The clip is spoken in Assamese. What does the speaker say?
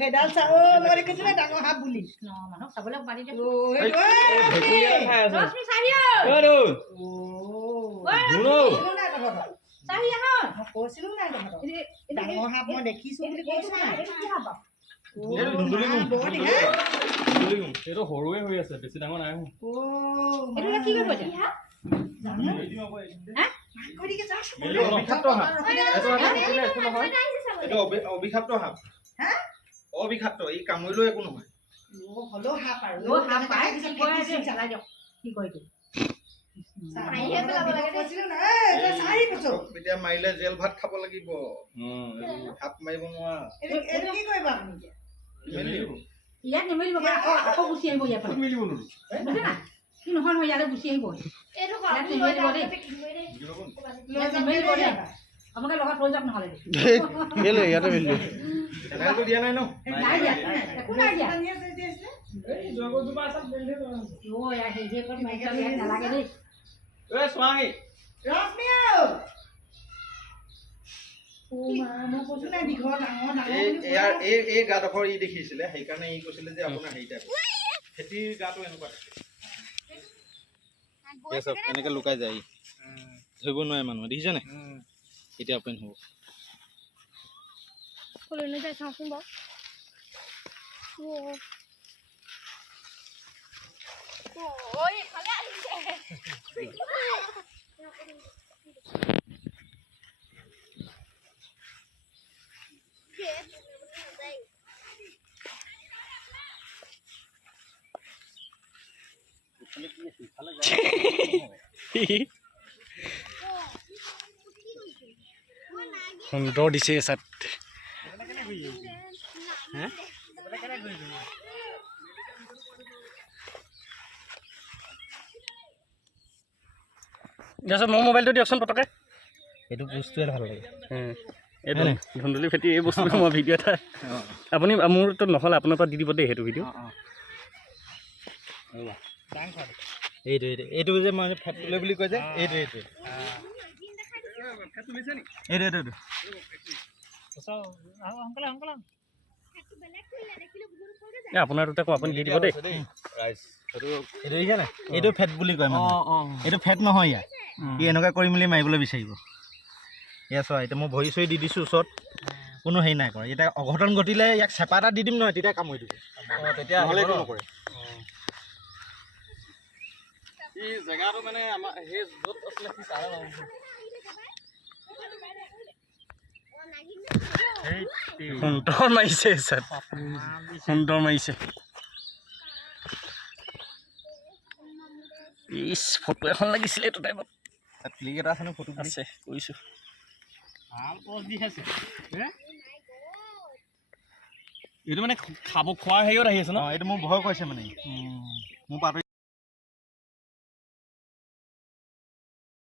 হেডাল চাও লৰি কিনে ডাঙৰ হাপ বুলি ন মানুহ চাবলৈ পাৰি দে ৰশ্মি চাৰিও ও গুনো না কথা চাৰিয়া ন মই কৈছিলো না কথা ডাঙৰ হাপ মই দেখিছো বুলি কৈছো না কি হাপ এটো ধুন্দুলি গুম এটো হৰুৱে হৈ আছে বেছি ডাঙৰ নাই ও এটো কি কৰিব দে হা জানো হা কইদিকে যা অবিখাপ্ত হাপ এটো হাপ কিলে একো নহয় এটো অবিখাপ্ত হাপ হা অবিখাপ্ত এই কামুৰিলো একো নহয় ও হলো হাপ আৰু ও হাপ পাই কি কয় আছে চলাই দিও কি কয় তো চাইহে পেলাব লাগে কৈছিলো না এটা চাই বছৰ এতিয়া মাইলে জেল ভাত খাব লাগিব হাপ মাৰিব নোৱাৰা এটো কি কৰিবা আপুনি মেলিব ইয়াত নেমেলিব আকৌ গুচি আহিব ইয়াৰ পৰা মেলিব নৰু বুঝে না কি নহয় নহয় ইয়ালে গুচি আহিব এটো কাটি লৈ যাব দে লৈ যাব দে আমাকে লগত লৈ যাক নহলে কেলে ইয়াতে মেলি চেনেলটো দিয়া নাই ন নাই দিয়া একো নাই দিয়া এই জগজুবা আছে মেলি ও ইয়া হেজে কত মাইকা ইয়াত নালাগে দেই এ সোৱাঙি ৰশ্মি ও মা মই কৈছো না দিঘৰ ডাঙৰ এই গাডখৰ ই দেখিছিলে সেইকাৰণে ই কৈছিলে যে আপোনাৰ হেৰি টাইপ খেতিৰ গাটো এনেকুৱা এই সব এনেকে লুকাই যায় ধৰিব নোৱাৰে মানুহ দেখিছে নাই এতিয়া অপেন হ'ব কলৈ লৈ যাই চাওঁচোন বাৰু ঐ এইফালে আহিছে সুন্দৰ দিছে চাত মোৰ মোবাইলটো দিয়কচোন পটকে এইটো বস্তুৱে ভাল লাগে এইটো ধুন্দুলি ফেটি এই বস্তু মই ভিডিঅ' এটা আপুনি মোৰতো নহ'লে আপোনাৰ পৰা দি দিব দেই সেইটো ভিডিঅ' এইটো এইটো যে মানে ফেট তুলে বুলি কয় যে এইটো আপোনাৰ দুটা কওঁ আপুনি দি দিব দেই এইটো ফেট বুলি কয় মানে এইটো ফেট নহয় ইয়াত ই এনেকুৱা কৰি মেলি মাৰিবলৈ বিচাৰিব এয়া চোৱা এতিয়া মই ভৰি চৰি দি দিছোঁ ওচৰত কোনো হেৰি নাই কৰা এতিয়া অঘটন ঘটিলে ইয়াক চেপা এটা দি দিম নহয় তেতিয়া কামুৰি দিব তেতিয়া নহ'লে একো নকৰে ই জেগাটো মানে আমাৰ সেই য'ত আছিলে কি তাৰে সুন্দৰ মাৰিছে চাত সুন্দৰ মাৰিছে ইছ ফটো এখন লাগিছিলে এইটো টাইমত তাত ক্লিক এটা আছে ন ফটো আছে কৰিছোঁ ভাল পজ দি আছে এইটো মানে খাব খোৱাৰ হেৰিত আহি আছে ন এইটো মোক ভয় কৰিছে মানে মোৰ পাত